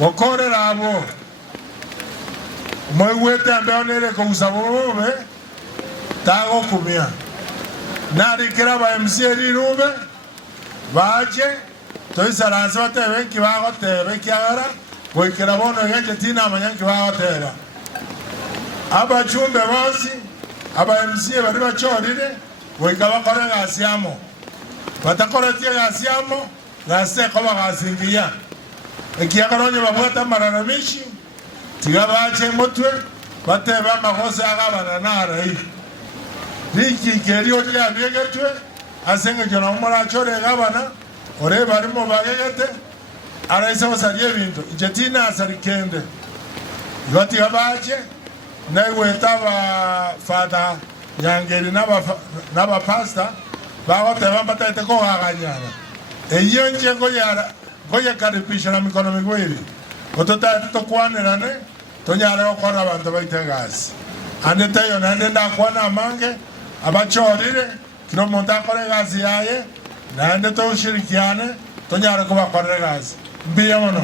gokorera abo mwegwete ambeonere kousa bobe tago kumia narikira ba MC rirube baje toisaranse batebe nkibagotebe kiagara goikera bono gete tina amanyanki bagotera abachumbe bosi aba MC bari bachorire goika bakore gasiamo batakoretie gasiamo gase koba gasingiya ekiagaronye babwata maranamishi tiga bache mutwe bateba amakosa agabana narai Riki kerio ya negetwe asenge jona umara chore gabana ore barimo bagegete araisa basarie bintu jetina asarikende yoti gabache nawe taba fada yangeri naba pasta bago teba batete ko aganyana eyonje goya karipisha na mikono migwiri otota tutokwanirane tonyare okora abantu baitegas ande tayo nande ndakwana mange abachorire kino muntu akore gazi yaye nande tushirikiane tonyare kubakorera gazi mbiya mono